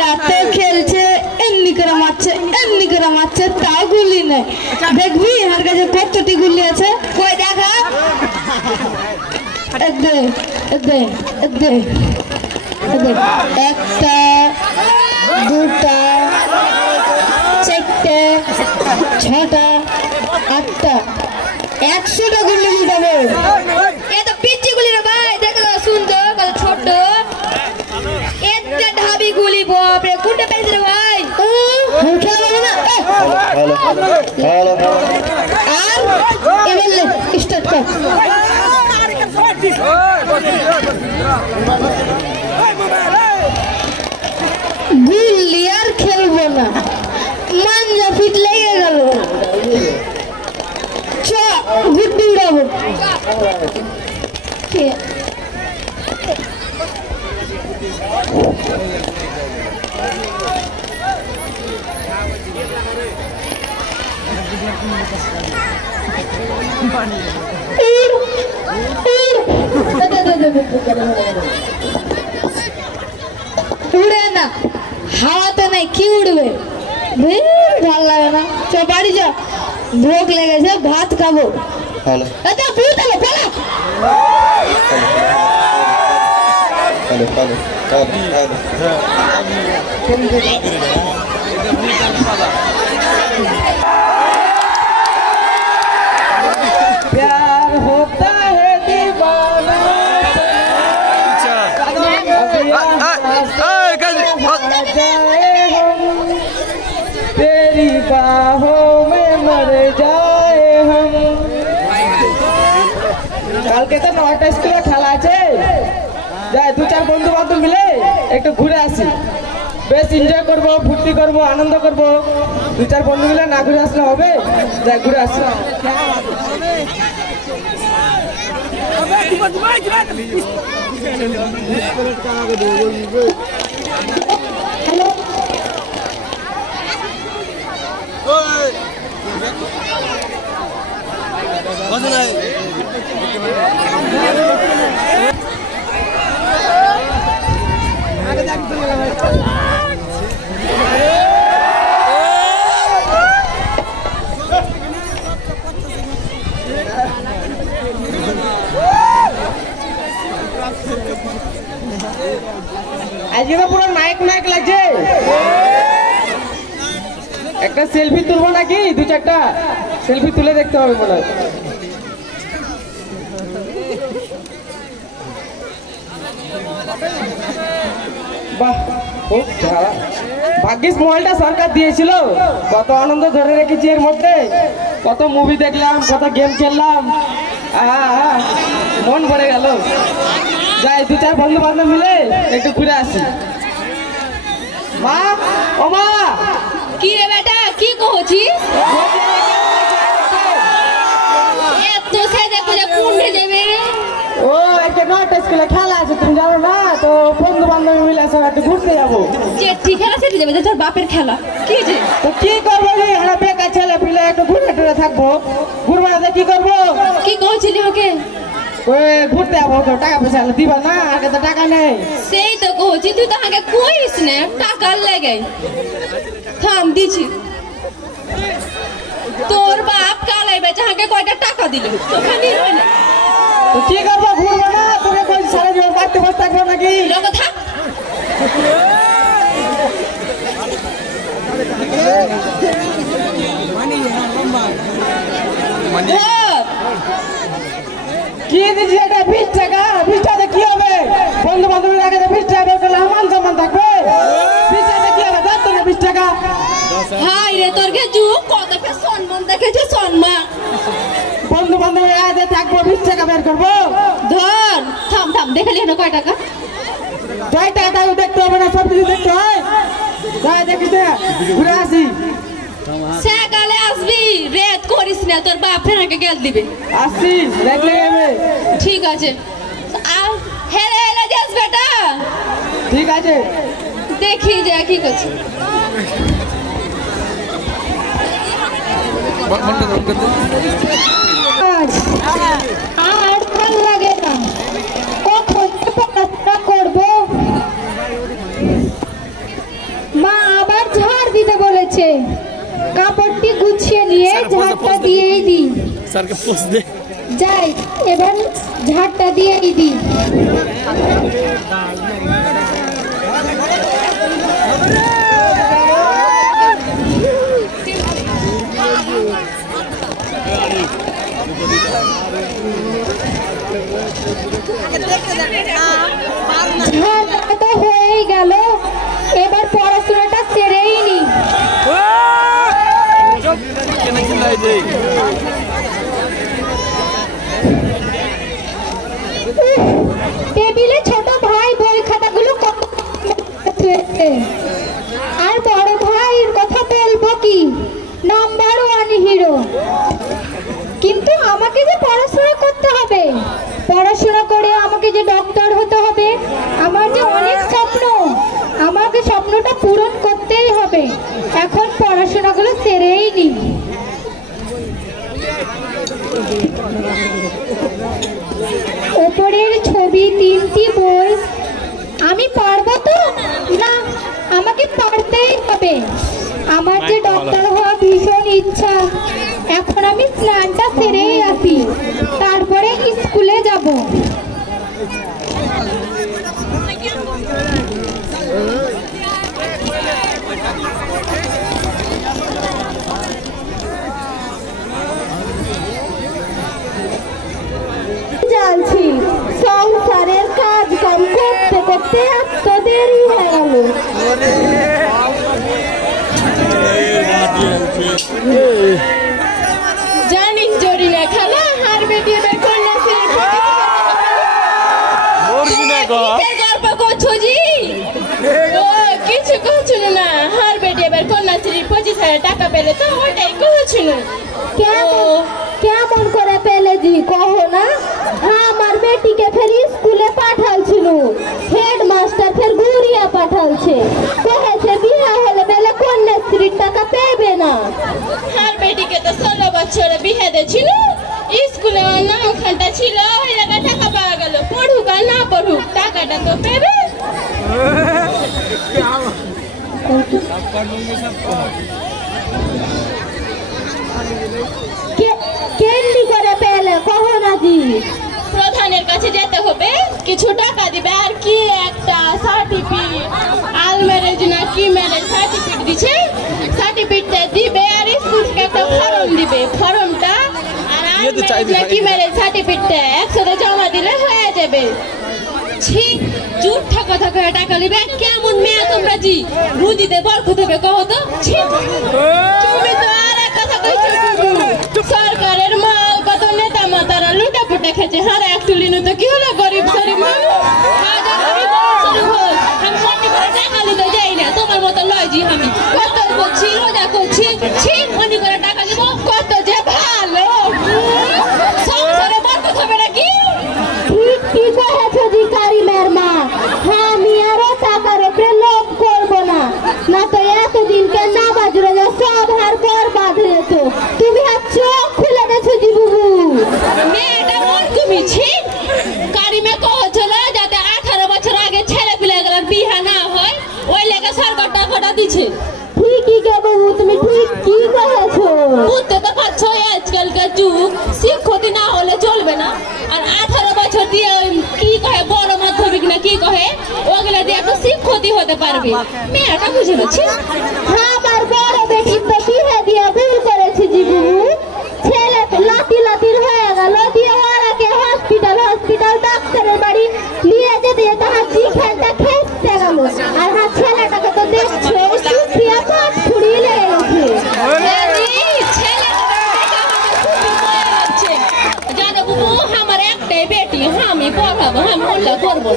রাতে খেলছে এমনি করে মারছে তাও গুলি নেই। দেখবি আমার কাছে কতটি গুলি আছে, কই দেখা। একটা, দুটা, চারটে, ছটা, আটটা, 100টা গুলি উঠাবো। এ তো পিচ্ছি গুলি রে ভাই, দেখলো সুন্দর কত ছোট, একটা ঢাবি গুলি। বাপরে কোনটা পেয়েছে রে ভাই? খেলা না আর এবার স্টার্ট কর। গুলি আর খেলবো না, মাঞ্জা ফিট লেগে গেল। চ গুড্ডি উড়াবো। উড়ে না, হাওয়াতে নাই, কি উড়বে? ভাল লাগে না। চ বাড়ি যা, ভোগ লেগেছে, ভাত খাবো। प्यार होता है दीवाना, तेरी बाहों में मर जाए हम। কালকে তো 9টা স্কুলে খেলা আছে, যাই 2-4 বন্ধু বান্ধব মিলে একটু ঘুরে আসি। বেশ এনজয় করবো, ফুর্তি করবো, আনন্দ করবো। 2-4 বন্ধু মিলে না ঘুরে আসলে হবে? যাই ঘুরে আসি। আজকে তো পুরো নায়ক লাগছে। একটা সেলফি তুলবো নাকি? 2-4টা সেলফি তুলে দেখতে হবে মনে হয়। বাহ, খুব ভালো। ভাগ্যিস মোবাইলটা সরকার দিয়েছিল, কত আনন্দ ধরে রেখেছি এর মধ্যে। কত মুভি দেখলাম, কত গেম খেললাম, মন ভরে গেল। যাই 2-4 বন্ধু বান্ধব মিলে একটু ঘুরে আসি। মা, ও মা, কি রে বেটা, কি কহছিস? এত সাজা করে কোনে যাবে? ও একটা 9টা স্কুলে খেলা আছে, তুমি জানো না? তো বন্ধু বান্ধব মিলে সব একটু ঘুরতে যাবো। যে ঠিক খেলা সেটি যাবে, তোর বাপের খেলা কি যে? তো কি করবো রে, আমরা বেকার ছেলে পিলে একটু ঘুরে টুরে থাকবো। ঘুরবো না কি করবো? কি কহছিলি ওকে? ঘুরতে যাবো, তো টাকা পয়সা দিবা না, আগে তো টাকা নেই। সেই তো কহছি, তুই তো আগে কইস না টাকার লাগে। থাম দিছি, তোর বাপ কালাই বেচা আগে কয়টা টাকা দিল তোকে নিবে না। তো কি করবো, ঘুরবো না? তোকে কই সারা জীবন বাড়তে বসে থাকবো নাকি? লোক থাক। কি দিচ্ছি এটা? 20 টাকা। 20 টাকা কি হবে? বন্ধু বান্ধবের আগে 20 টাকা বের করলে আমার সম্মান থাকবে। 20 টাকা কি হবে? দাও তো 20 টাকা। হাই রে, তোর গেছু কত সম্মান দেখেছে, সম্মান। বন্ধু বান্ধবের আগে থাকবো, 20 টাকা বের করবো। ধর, থাম থাম, দেখালি না কয় টাকা? 2 টাকা তাও দেখতে হবে না, সব কিছু দেখতে হয়। যাই দেখিস, ঘুরে আসি। সকালে আসবি, রেত করিস না, তোর বাপ ফের আগে গেল দিবে। আসি, রাত লেগে। ঠিক আছে, আর হেলে হেলে যাস বেটা। ঠিক আছে, দেখি যে কি করছে। আর ভাল লাগে না, কখন পড়াশোনা করবো? দিয়ে ঝাড়টা দিয়েই দিই। স্যারকে পোস্ট দে। যাই এবার ঝাড়টা দিয়েই দিই। ঝাড়টা হয়েই গেল, এবার পড়াশোনাটা সেরেই নি। টেবিলে ছোট ভাই বই খাতাগুলো আর বড় ভাইয়ের কথা বলবো কি, নাম্বার 1 হিরো। কিন্তু আমাকে যে পড়াশোনা করতে হবে, পড়াশোনা করে আমাকে যে ডক্টর হতে হবে, আমার যে অনেক স্বপ্ন, আমাকে স্বপ্নটা পূরণ করতেই হবে। এখন পড়াশোনাগুলো সেরেই নি। ওপরের ছবি 3টি বই, আমি পারবো তো? না, আমাকে পারতেই হবে। আমার যে ডক্টর হওয়া ভীষণ ইচ্ছা। এখন আমি স্নানটা সেরেই আসি, তারপরে স্কুলে যাব। জানছি সংসারের কাজ কাম করতে করতে এত দেরি হয়ে গেল। জানিস জরিনা খালা হার বেটি এবার কন্যাশ্রী গল্প করছো জি? ও কিছু করছিল না, হার বেটি এবার কন্যাশ্রী 25,000 টাকা পেলে তো ওটাই করছিল। কেমন করে পেলে জি কहो না? আমার বেটিকে ফের স্কুলে পাঠালছিল, হেডমাস্টার ফের ঘুরিয়া পাঠালছে, কহেছে বিয়া হলে বেলে কন্যাশ্রীর টাকা পেবে না। হার বেটিকে তো 16 বছরে বিয়ে দিয়েছিল, স্কুলে নাম খানটা ছিল, ওই জায়গায় টাকা পাওয়া গেল। পড়ুক আর না পড়ুক টাকাটা তো পেবে। কেমনি করে পেলে কहो না জি? প্রধানের কাছে যেতে হবে, কিছু টাকা দিবে, আর কি একটা সার্টিফিকেট, আল ম্যারেজ না কি ম্যারেজ সার্টিফিকেট দিছে, সার্টিফিকেটটা দিবে, আর স্কুল থেকে একটা ফর্ম দিবে, ফর্মটা আর আল ম্যারেজ না কি ম্যারেজ সার্টিফিকেটটা একসাথে জমা দিলে হয়ে যাবে। ছি, ঝুঠা কথা কয়ে টাকা দিবে, কেমন মেয়ে তোমরা জি? রুজিতে বরকত হবে কহ তো? ছি, তুমি তো আর এক কথা কইছো। সরকারের মাল কত নেতা মাতারা লুটা পুটা খেছে, হারা একটু লিনু তো কি হলো? গরিব শরীফ মানুষ টাকা নিতে যাই না, তোমার মতো লয় জি। আমি কত করছি, রোজা করছি, ছি মনি করে টাকা দিব, কত যে ভালো সংসারে বরকত হবে নাকি? ঠিক কি কহেছো জি কারিমের মা, আমি আরো টাকার উপরে লোভ করবো না, না তো এতদিনকে নামাজ রোজা সব হার বরবাদ হয়েছে। তুমি আর চোখ খুলে গেছো জি বুবু। মেয়েটা মন কমিছি, কারিমে কহছিল যাতে 18 বছর আগে ছেলে পিলেগুলোর বিয়ে না হয়, ওই লেগে সরকার টাকাটা দিচ্ছে। ঠিকই কে বাবু, তুমি ঠিক কি কহেছো। বুঝতে তো পারছো আজকালকার যুগ, শিক্ষিত না হলে চলবে না। আর 18 বছর দিয়ে ওই কি কহে বড় মাধ্যমিক না কি কহে, ওগুলা দিয়ে একটু শিক্ষিত হতে পারবে। মেয়েটা বুঝে পাচ্ছি। আমার বড় বেটির তো বিয়ে দিয়ে ভুল করেছি জি বুবু। ছেলে লাতির হয়ে গেল, দিয়ে ওরাকে হসপিটাল ডাক্তারের বাড়ি নিয়ে যেতে তাহার জিখানটা খেতে গেল। আর হ্যাঁ, ছেলেটাকে তো দেখছো সুপ্রিয়া পাট ফুড়িয়ে লেগেছে। জানো বুবু, আমার একটাই বেটি, আমি পড়াবো, আমি মোল্লা করবো।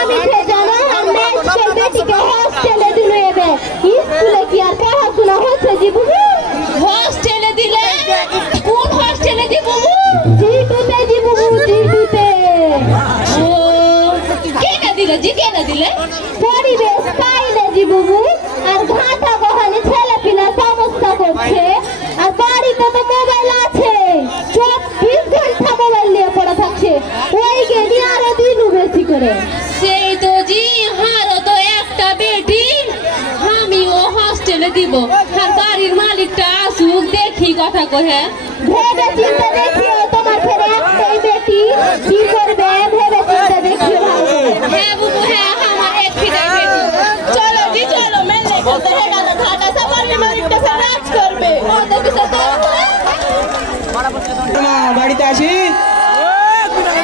আমি জানো আমরা স্কুল বেটিকে হস্টেলে দিল, এবার স্কুলে কি আর পড়াশোনা হচ্ছে জি বুবু? হস্টেলে দিলে? কোন হস্টেলে দি বুবু? জিটুতে জি বুবু, জিটুতে। ও কেনা দিলে জি, কেনা দিলে? পরিবেশ পাইলে জি বুবু, আর ঘাটা গহানে ছেলে পিলা সমস্যা করছে, আর বাড়িতে তো মোবাইল আছে, 24 ঘন্টা মোবাইল নিয়ে পড়ে থাকছে, ওই গেলি আরো দিনও বেশি করে। সেই তো জি, হারো তো একটা বেটি, আমি ও হস্টেলে দিব, আর বাড়ির মালিকটা আসুক দেখ কি কথা কহে? ভেবে চিন্তে দেখিও, তোমার ফেরে একটাই বেটি, কি করবে ভেবে চিন্তে দেখিও ভালো করে। হ্যাঁ বুবু, হ্যাঁ আমার এক ফিরে বেটি। চলো জি চলো, মেলে খেলতে হয়ে গেল, ঢাকা সাফারি মালিকটা রাজ করবে। ও দেখছো তো? মা বাড়িতে আসি।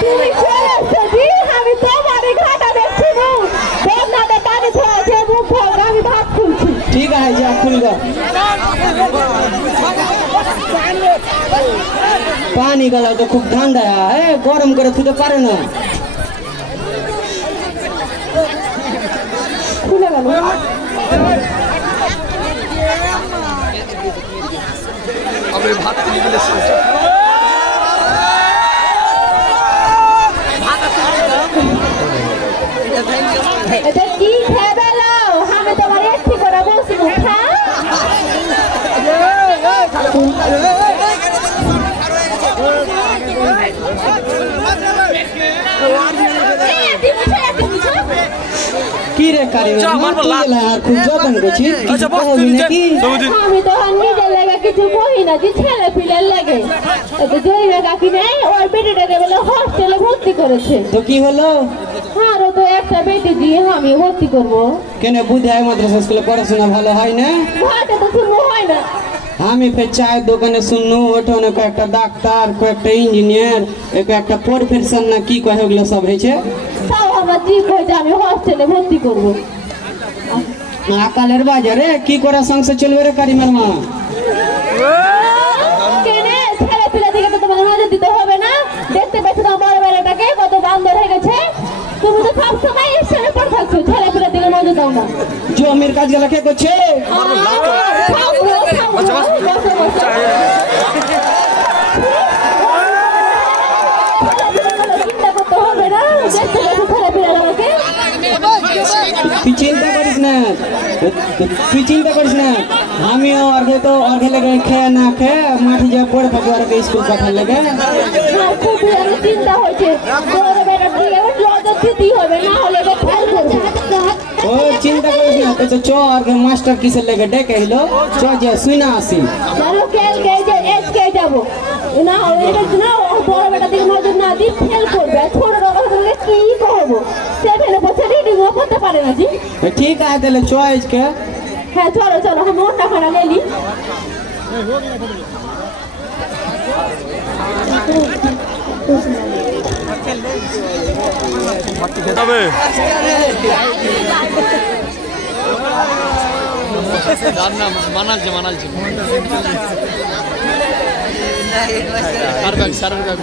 তুমি চলে এসো জি, আমি তোমারই ঘাটা দেখছি না। বন্যাতে পানি ধরেছে, মুখ ভরে আমি ভাত খুলছি। ঠিক আছে যা খুলগা। পানি গলা তো খুব ঠান্ডা, গরম করে থুতে পারে না। খুলে গেল। এটা কি খেয়ে বেলাও, আমি তোমার একটি করে বলছি খা। কি রে কারি আর খুব যত্ন করছি। আমি তো নিজের লেগে কিছু কহি না, যে ছেলে পিলের লেগে। জয়ীরা কাকি নেই, ওর বেটিটাকে বলে হস্টেলে ভর্তি করেছে। তো কি হলো? আরো তো একটা বেটি দিয়ে আমি ভর্তি করবো। কেন বুধায় মাদ্রাসা স্কুলে পড়াশোনা ভালো হয় না? ঘাটে তো শুরু হয় না। আমি ফের চায়ের দোকানে শুনলু ওখানে কয়েকটা ডাক্তার, কয়েকটা ইঞ্জিনিয়ার, কয়েকটা প্রফেসর না কি কয় ওগুলো সব হয়েছে। তাও আমার জি কইছে আমি হস্টেলে ভর্তি করবো। আকালের বাজারে কি করে সংসার চলবে রে কারিমার মা? কেনে ছেলে পিলা দিকে তো তোমার নজর দিতে হবে না? দেখতে পাচ্ছ না বড় বেলাটাকে কত বান্দর হয়ে গেছে। তুমি তো সবসময় স্টেশনে পড়ে থাকছো, ছেলে পিলা দিকে নজর দাও না। জমির কাজ গেলা কে করছে? চিন্তা করতে হবে না, দেখতে পাচ্ছ ছেলে পিলা আমাকে। তুই চিন্তা করিস না, তুই চিন্তা করিস না। আমিও অর্ঘে লেগে খেয়ে না খেয়ে মাঠে যা পড়ে থাকি আর স্কুল পাঠার লেগে। খুবই আমার চিন্তা হয়েছে, বড় বেটার দিকে নজর দিতেই হবে, না হলে এবার ফেল করবো। ও চিন্তা করিস না, তো চ অর্ঘে মাস্টার কিসের লেগে ডেকে এলো, চ যে শুই না আসি। জানো কে যাবো না হলে এটা না বড় বেটার দিকে নজর না দিই ফেল করবে। আর ছোট কথা কি করবো, সে ফেলে বসে রিডিংও করতে পারে না জি। ঠিক আছে তাহলে চ আজকে। হ্যাঁ চলো চলো, আমি অন্য খানা গেলি। মানালছে সারের ব্যাগ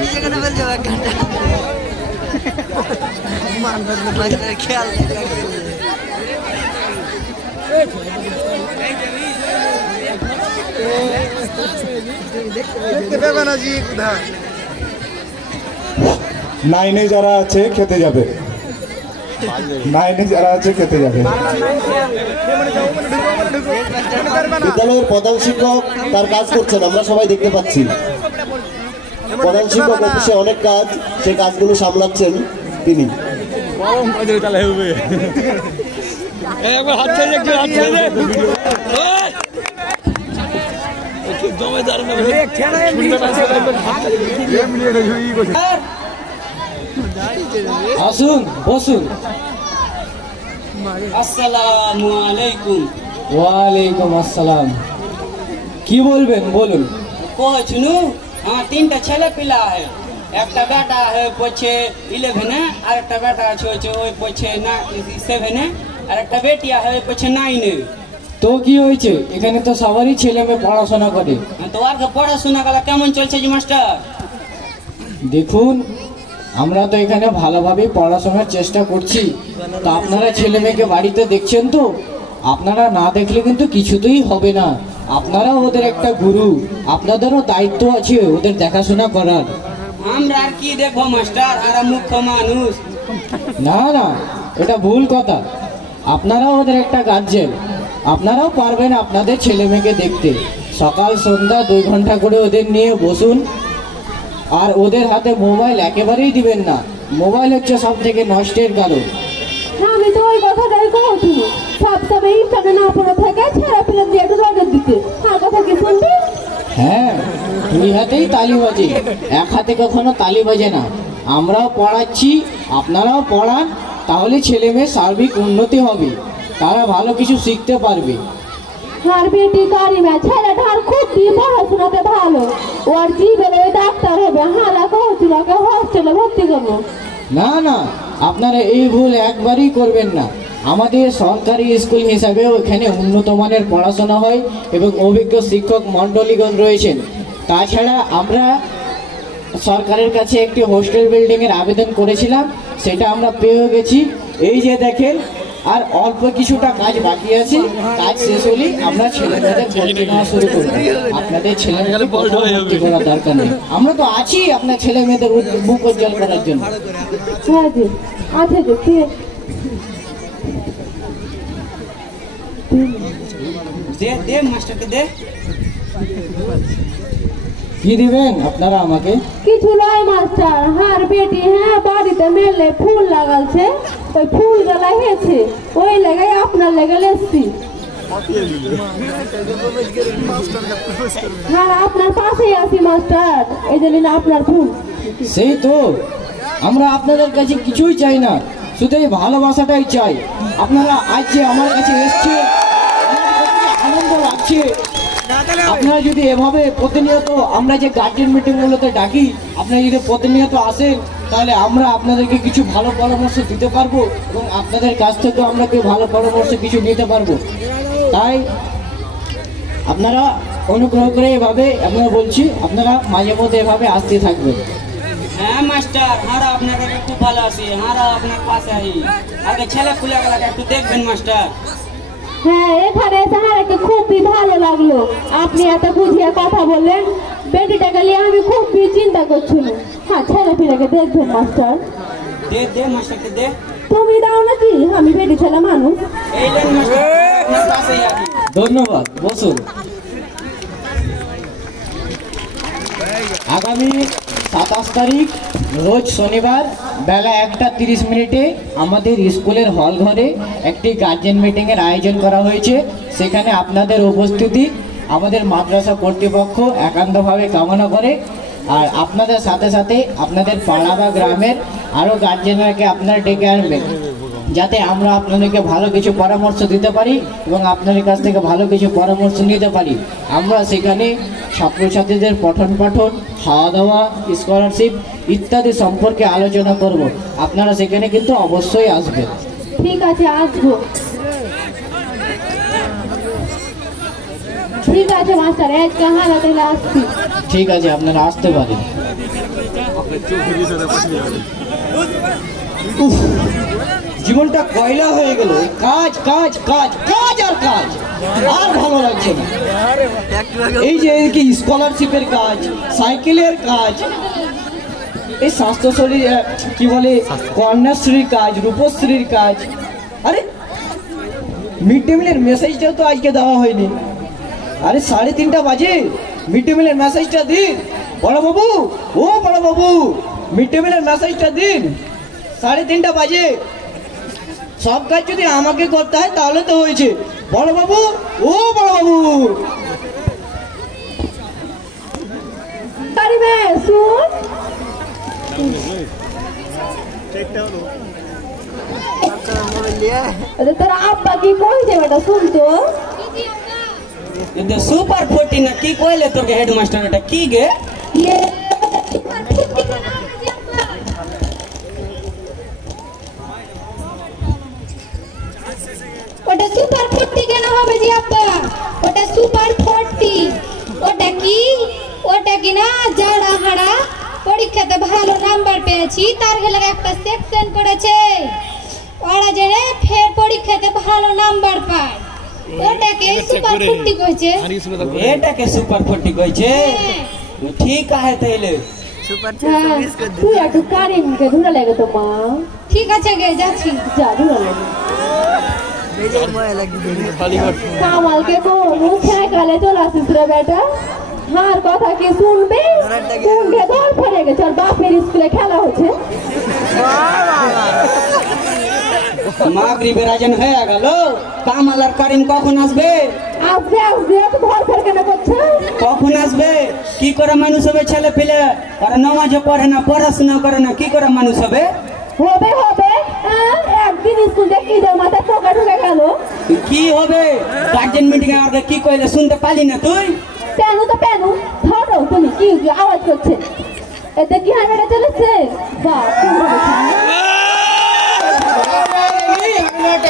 নিজে কেন বলছে খেয়াল নাইনে যারা আছে খেতে যাবে, নাইনে যারা আছে খেতে যাবে। বিদ্যালয়ের প্রধান শিক্ষক তার কাজ করছেন, আমরা সবাই দেখতে পাচ্ছি। প্রধান শিক্ষক অফিসে অনেক কাজ, সেই কাজগুলো সামলাচ্ছেন তিনি। আসুন বসুন। আসসালামু আলাইকুম। ওয়ালাইকুম আসসালাম। কি বলবেন বলুন। কহ চুনু, हाँ 3টা ছেলে পিলা है, একটা বেটা है পড়ছে 11-এ, আর একটা বেটা আছে ওই পড়ছে 7-এ, আর একটা বেটিয়া है পড়ছে 9-এ। তো কি হয়েছে? এখানে তো সবারই ছেলে মেয়ে পড়াশোনা করে। তো আর পড়াশোনা করা কেমন চলছে জি মাস্টার? দেখুন, আমরা তো এখানে ভালোভাবে পড়াশোনার চেষ্টা করছি, তো আপনারা ছেলে মেয়েকে বাড়িতে দেখছেন তো? আপনারা না দেখলে কিন্তু কিছুতেই হবে না। আপনারা ওদের একটা গুরু, আপনাদেরও দায়িত্ব আছে ওদের দেখাশোনা করার। আমরা আর কি দেখবো মাস্টার, আর মুখ্য মানুষ। না না, এটা ভুল কথা। আপনারাও ওদের একটা গার্জেন, আপনারাও পারবেন আপনাদের ছেলে মেয়েকে দেখতে। সকাল সন্ধ্যা 2 ঘন্টা করে ওদের নিয়ে বসুন, আর ওদের হাতে মোবাইল একেবারেই দিবেন না। মোবাইল হচ্ছে সব থেকে নষ্টের কারণ। আমি তো ওই কথাটাই কইছি সবসময় ইন্টারনেট না পড়ে থাকে ছেড়ে ফেলে দিয়ে একটু নজর দিতে আর কথা কি শুনবি হ্যাঁ, দুই হাতেই তালি বাজে, এক হাতে কখনো তালি বাজে না। আমরাও পড়াচ্ছি, আপনারাও পড়ান, তাহলে ছেলে মেয়ের সার্বিক উন্নতি হবে, তারা ভালো কিছু শিখতে পারবে। আর বেটি কারিমা ছেলেটা আর খুব পড়াশোনাতে ভালো, ওর জীবনে ওই ডাক্তার হবে। হালা কইছিল ওকে হোস্টেলে ভর্তি করবো। না না, আপনারা এই ভুল একবারই করবেন না। আমাদের সরকারি স্কুল হিসাবে ওখানে উন্নত মানের পড়াশোনা হয় এবং অভিজ্ঞ শিক্ষক মণ্ডলীগণ রয়েছেন। তাছাড়া আমরা সরকারের কাছে একটি হোস্টেল বিল্ডিংয়ের আবেদন করেছিলাম, সেটা আমরা পেয়েও গেছি। এই যে দেখেন, আর অল্প কিছুটা কাজ বাকি আছে, কাজ শেষ হলেই আমরা ছেলেমেয়েদের ভর্তি নেওয়া শুরু করবো। আপনাদের ছেলেমেয়েদের ভর্তি করার দরকার নেই, আমরা তো আছি আপনার ছেলে মেয়েদের বুক উজ্জ্বল করার জন্য। কি দিবেন আপনারা আমাকে? কিছু নয় মাস্টার, হার বেটি হ্যাঁ বাড়িতে মেলে ফুল লাগালছে, ওই ফুল গালা হেছে, ওই লাগাই আপনার লেগে এসছি। হ্যাঁ আপনার পাশেই আছি মাস্টার, এই জন্য আপনার ফুল। সেই তো, আমরা আপনাদের কাছে কিছুই চাই না, শুধু এই ভালোবাসাটাই চাই। আপনারা আজ যে আমার কাছে এসছে, আনন্দ লাগছে। আপনারা যদি এভাবে প্রতিনিয়ত, আমরা যে গার্জেন মিটিংগুলোতে ডাকি, আপনারা যদি প্রতিনিয়ত আসেন, তাহলে আমরা আপনাদেরকে কিছু ভালো পরামর্শ দিতে পারবো এবং আপনাদের কাছ থেকেও আমরা ভালো পরামর্শ কিছু নিতে পারবো। তাই আপনারা অনুগ্রহ করে এভাবে, আপনারা বলছি, আপনারা মাঝে মধ্যে এভাবে আসতে থাকবেন। হ্যাঁ মাস্টার, হারা আপনাকে খুব ভালো আছি, হারা আপনার পাশে আছি। আগে ছেলে খুলে গেলে একটু দেখবেন মাস্টার। হ্যাঁ এখানে সাহারাকে খুবই ভালো লাগলো, আপনি এত বুঝিয়ে কথা বললেন। বেটিটাকে নিয়ে আমি খুবই চিন্তা করছিলাম। হ্যাঁ ছেলে ফিরাকে দেখবেন মাস্টার। দে দে মাস্টারকে দে। তুমি দাও নাকি? আমি বেটি ছেলে মানুষ। এই লেন মাস্টার, আপনার পাশেই আছি। ধন্যবাদ, বসুন। আগামী 27 তারিখ রোজ শনিবার বেলা 1:30 আমাদের স্কুলের হল ঘরে একটি গার্জেন মিটিংয়ের আয়োজন করা হয়েছে। সেখানে আপনাদের উপস্থিতি আমাদের মাদ্রাসা কর্তৃপক্ষ একান্তভাবে কামনা করে। আর আপনাদের সাথে সাথে আপনাদের পাড়া বা গ্রামের আরও গার্জেনরাকে আপনারা ডেকে আনবেন, যাতে আমরা আপনাদেরকে ভালো কিছু পরামর্শ দিতে পারি এবং আপনাদের কাছ থেকে ভালো কিছু পরামর্শ নিতে পারি। আমরা সেখানে ছাত্রছাত্রীদের পঠন পাঠন, খাওয়া দাওয়া, স্কলারশিপ ইত্যাদি সম্পর্কে আলোচনা করব। আপনারা সেখানে কিন্তু অবশ্যই আসবেন। ঠিক আছে, আসবো। ঠিক আছে মাস্টার, আজকে হারাতে আসছি। ঠিক আছে, আপনারা আসতে পারেন। জীবনটা কয়লা হয়ে গেল, কাজ কাজ কাজ কাজ আর কাজ, আর ভালো লাগছে না। এই যে এদিকে স্কলারশিপের কাজ, সাইকেলের কাজ, এই স্বাস্থ্যশরী কি বলে কন্যাশ্রীর কাজ, রূপশ্রীর কাজ, আরে মিড ডে মিলের মেসেজটাও তো আজকে দেওয়া হয়নি। আরে 3:30 বাজে, মিড ডে মিলের মেসেজটা দিন। বড়বাবু, ও বড়বাবু, মিড ডে মিলের মেসেজটা দিন। 3:30 বাজে, সব কাজ যদি আমাকে করতে হয় তাহলে তো হয়েছে। বড়বাবু, ও বড়বাবু। তোর আব্বা কি কইছে বেটা শুনতো? সুপার 14 না কি কইলে তোকে হেডমাস্টার? এটা কি গে? ওটা সুপার 40 কেন হবে জি আব্বা? ওটা সুপার 40। ওটা কি? ওটা কি না যারা হারা পরীক্ষাতে ভালো নাম্বার পেয়েছি তার গেলে একটা সেকশন করেছে, ওরা জেনে ফের পরীক্ষাতে ভালো নাম্বার পায়, ওটাকে সুপার 40 কইছে। এটাকে সুপার 40 কইছে? ঠিক আছে তাইলে সুপার 40 করে দে। তুই একটু কারিমকে ধরে লাগে তো মা। ঠিক আছে গে যাচ্ছি। যা ধরে লাগে। বেজে ময় লাগি দে। কামালকে কোন সাইকেলে চলে আসিস রে বেটা? হার কথা কি শুনবে? শুনবে দল পড়ে গেছে, আর বাপের স্কুলে খেলা হচ্ছে। মাগরিবের আজান হয়ে গেল, কামাল আর কারিম কখন আসবে? আসবে আসবে তো ভর ভর কেন করছো? কখন আসবে? কি করে মানুষ হবে ছেলে পেলে? আর নামাজও পড়ে না, পড়াশোনা করে না, কি করে মানুষ হবে? হবে হবে একদিন স্কুল দেখি যাও মাথায় পোকা ঢুকে গেল। কি হবে? গার্জেন মিটিং এ আমাকে কি কইলে শুনতে পালি না তুই? পেনু তো পেনু ধরো, তুমি কি আওয়াজ করছে? এতে কি হাঁটা চলেছে? বাপ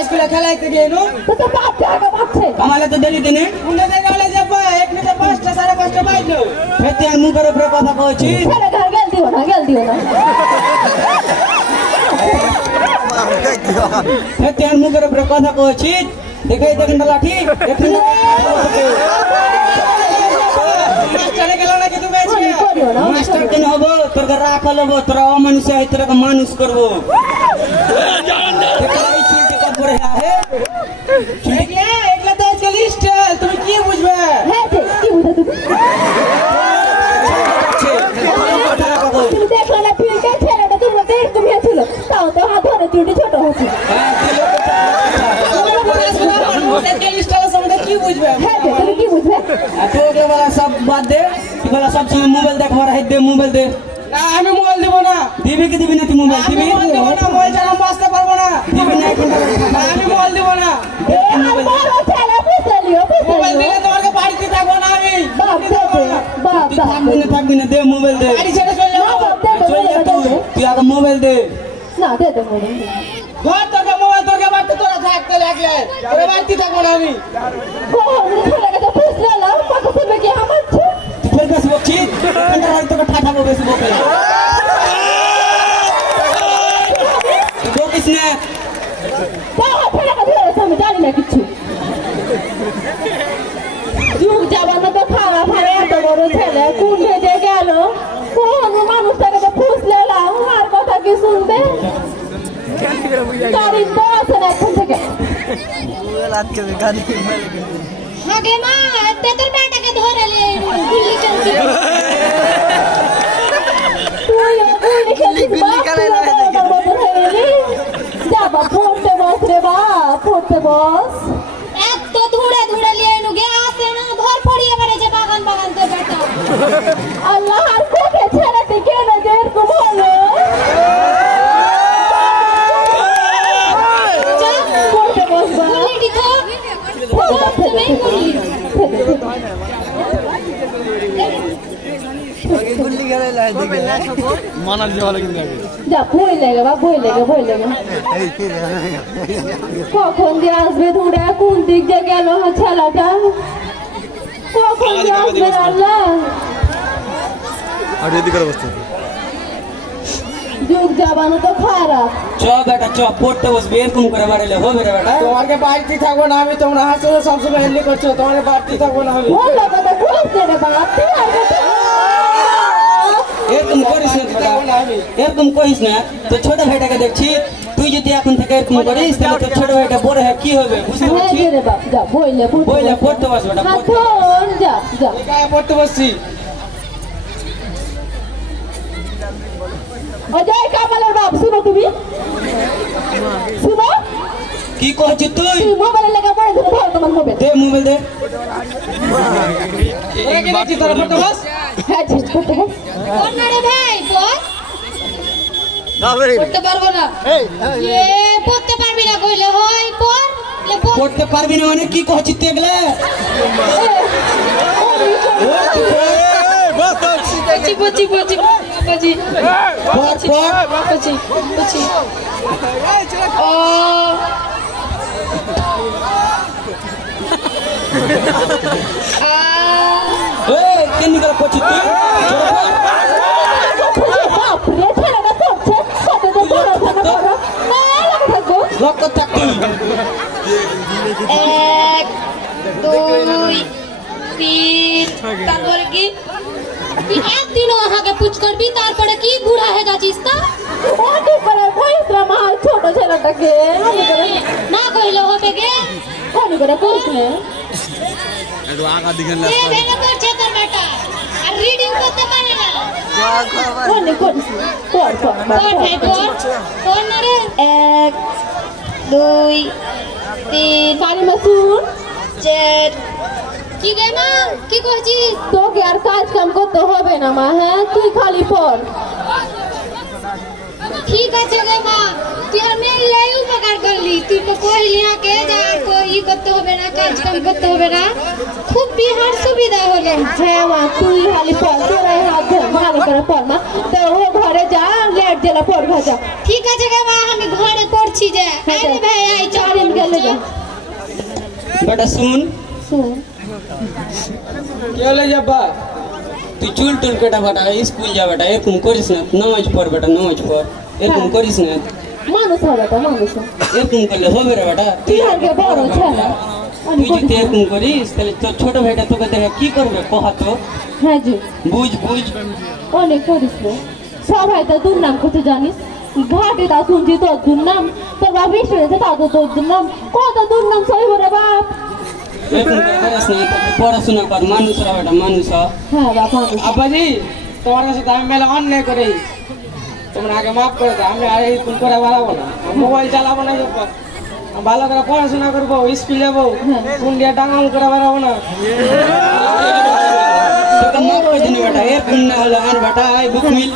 স্কুলে খেলাইতে গিয়ে তো তো বাচ্চা আগে বাচ্চে কামালে তো দেরি দিনে যাবো 5টা 5:30 বাজলো। ফেতে আর মুখের উপরে কথা কইছিস। ছেলে ঘর গেল দিও না ফেতে আর মুখের উপরে কথা কইছিস। দেখাই দেখেন না লাঠি দেখেন মাস্টারে গেল নাকি তুমি আজকে? মাস্টার কেন হবো? তোর রাখ হলবো, তোরা অমানুষ হয়, তোরা মানুষ করবো। এগুলা তো আজকাল স্টাইল, তুমি কি বুঝবে? হ্যাঁ কি বুঝা তুমি দেখো না ফিল্ডে ছেলেটা তোমার তুমি ছিল, তাও তো হাত ধরে চুটি ছোট হচ্ছে। কি বুঝবে? হ্যাঁ তুমি কি বুঝবে? তোকে বলা সব বাদ দে, বলা সব সময় মোবাইল দেখবার দে, মোবাইল দে। না আমি মোবাইল দিব না। দিবি কি দিবি না? তুই মোবাইল দিবি? মোবাইল দিব না, মোবাইল ছাড়া বাঁচতে পারবো না। দিবি না? এখন আমি মোবাইল দিব না। মোবাইল দিলে তোমাকে বাড়িতে থাকবো না আমি। তুই থাকবি না, দে মোবাইল দে। বাড়ি ছেড়ে চলে যাবো। চল যা তুই আগে মোবাইল দে। না দে দে মোবাইল ঘর তোকে মোবাইল তোকে বাড়িতে তোরা থাকতে লাগলে তোরা বাড়িতে থাকবো না আমি। তুই ফের বেশি বকছিস, তোকে ঠাঠাবো বেশি বকে। বকিস না। আমি জানি না কিছু। যুগ যাবানো তো খাওয়া ভাড়া এত বড় ছেলে কোন ভেজে গেল, কোন মানুষটাকে তো ফুসলে আর কথা কি শুনবে? গাড়ি তো আছে না এখন থেকে। আগে মা এতে তোর বেটাকে ধরে লে গুলি চলছে। যাবা পড়তে বস রে বা পড়তে বস। এত ধুড়ে ধুড়ে লিয়ে নু গে আসে না ধর পড়িয়ে পড়ে যে বাগান বাগান তো বেটা। আল্লাহ আর কোকে ছেড়েতে কেন যে এরকম হলো? পড়তে বস বা গুলি দিতো তুমি গুলি যা বই লেগে বা বই লেগে কখন দিয়ে আসবে ধুড়ে, কোন দিক দিয়ে গেল ছেলেটা, কখন দিয়ে আসবে আল্লাহ? যুগ যাবানো তো খারাপ। চ বেটা চ, পড়তে বসবি, এরকম করে বাড়াইলে হবে রে বেটা। তোমাকে বাড়িতে থাকবো না আমি। তোমরা হাসে সবসময় হেল্লি করছো, তোমার বাড়িতে থাকবো না আমি। বললো কথা বলছে রে বাপ, তুই আর কথা এরকম করিস না বেটা, এরকম করিস না। তো ছোট ভাইটাকে দেখছি, তুই যদি এখন থেকে এরকম করিস তাহলে তোর ছোট ভাইটা বড় হয়ে কি হবে বুঝতে পারছিস? রে বাপ যা বইলে বইলে পড়তে বস বেটা, পড়তে। যা যা গায়ে পড়তে বসছি। অজয় কামালের বাপ শুনো, তুমি শুনো, কি করছিস তুই? তুই মোবাইলে লেগে পড়ে ধরে ধর তোমার মোবাইল। দে মোবাইল দে। তোরা কি দেখছিস? তোরা পড়তে বস। হ্যাঁ জি পড়তে বস। কোনরে ভাই বস পড়তে পারবো না। এ পড়তে পারবি না কইলে হয় পড় লে পড়। পড়তে পারবি না মানে কি করছিস তুই এগুলা? পচি পচি পচি পচি পড় পড়। পচি পচি ও এই কেন করে পড়ছিস তুই? বাপ রে ছেলেটা পড়ছে, কত তো পড়াশোনা করো, লাগা থাকো। লক্ষ্য থাক তুই। 1 2 3 তারপরে কি তুই একদিনও আগে পুচ করবি তারপরে কি বুড়া হয়ে যাচ্ছিস তা? অনেক করে বয়সরা মাল ছোট ছেলেটাকে না কইলে হবে গে অনেক করে করছে। ভেঙে পড়ছে তোর বেটা আর রিডিং করতে পারে না। অনেক করছে কর কর পড় ভাই পড় কোন রে 1 2 3 কারিমা শুন 4 কি রে মা কি করছিস? তোকে আর কাজ কাম করতে হবে না মা, হ্যাঁ তুই খালি পড়। ঠিক আছে রে মা, তুই আমি লাই উপকার করলি। তুই তো কইলি আগে যে আর ই করতে হবে না, কাজ কাম করতে হবে না, খুব বিহার সুবিধা হলো। হ্যাঁ মা তুই খালি পড়, তোর এই হাত ধরে ভালো করে পড় মা। তো ও ঘরে যা, লেট দিলে পড়বা যা। ঠিক আছে রে মা, আমি ঘরে পড়ছি যে। হ্যাঁ, আরে ভাই আই চারিন গেলে যা। বেটা শুন, শুন কি হলো যাব্বা? তুই চুল টুল কেটা বেটা স্কুল যা বেটা, এরকম করিস না। নামাজ পড় বেটা, নামাজ পড়, এরকম করিস না। মানুষ হবে তো মানুষ, এরকম করলে হবে রে বেটা। তুই আগে বড় ছেলে। তুই যদি এরকম করিস তাহলে তোর ছোট ভাইটা তোকে দেখে কি করবে কহা তো? হ্যাঁ জি বুঝ বুঝ। অনেক করিস রে। সবাই তো দুর্নাম করতে জানিস। ঘাটে তা শুনছি তোর দুর্নাম, তোর বাপ এসে রয়েছে তা তো তোর দুর্নাম। কত দুর্নাম সইব রে বাপ। এরকম করে করিস না, তোকে পড়াশোনা কর, মানুষ রা বেটা, মানুষ হ। হ্যাঁ বাপ মানুষ। আব্বাজি তোমার কাছে তো আমি মেলা অন্যায় করি, তোমরা আগে মাফ করে দাও। আমি আর এরকম করে বাড়াবো না, মোবাইল চালাবো না, ভালো করে পড়াশোনা করবো, স্কুল যাবো, কোন দিয়ে ডাঙাম করে বেড়াবো না। তোকে মাফ করে দিন বেটা, এরকম না হলে আর বেটা আই বুক মিল।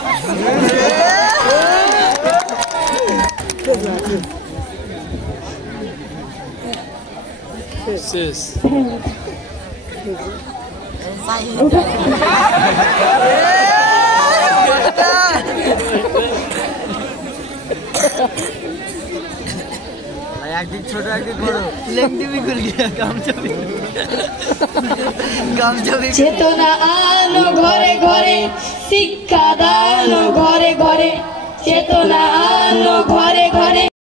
একদিন ছোট একদিন বড় লেংটি বিকুল গিয়া গামছাবি গামছাবি চেতনা আনো ঘরে ঘরে, শিক্ষা দানো ঘরে ঘরে, চেতনা আনো ঘরে